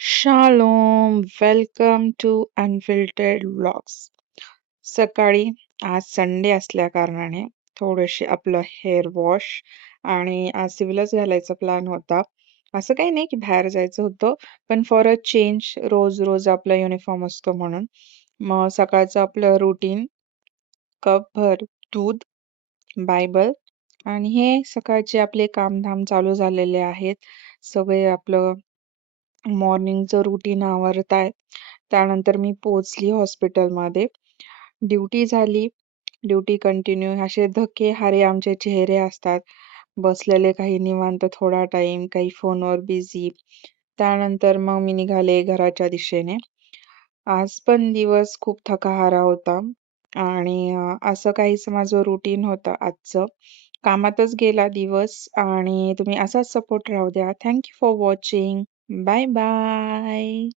Shalom, welcome to unfiltered vlogs. सकाळी आज Sunday असल्या कारणाने थोडेसे आपलं हेअर वॉश आणि आज सिव्हिलच घालायचा प्लॅन होता. असं काही नाही की बाहेर जायचं होतं, पण फॉर अ चेंज रोज रोज आपला युनिफॉर्म असतो म्हणून. मग सकाळचं आपलं रुटीन कपभर दूध, बायबल आणि हे सकाळचे आपले कामधाम चालू झालेले आहेत. सगळे आपलं मॉर्निंगचं रुटीन आवरताय. त्यानंतर मी पोहोचली हॉस्पिटलमध्ये. ड्युटी झाली. ड्युटी कंटिन्यू असे धक्के-हारे आमचे चेहरे असतात. बसलेले काही निवांत थोडा टाईम, काही फोनवर बिझी. त्यानंतर मग मी निघाले घराच्या दिशेने. आज पण दिवस खूप थकाहारा होता आणि असं काहीच माझं रुटीन होतं आजचं. कामातच गेला दिवस आणि तुम्ही असाच सपोर्ट राहू द्या. Thank you for watching. Bye bye.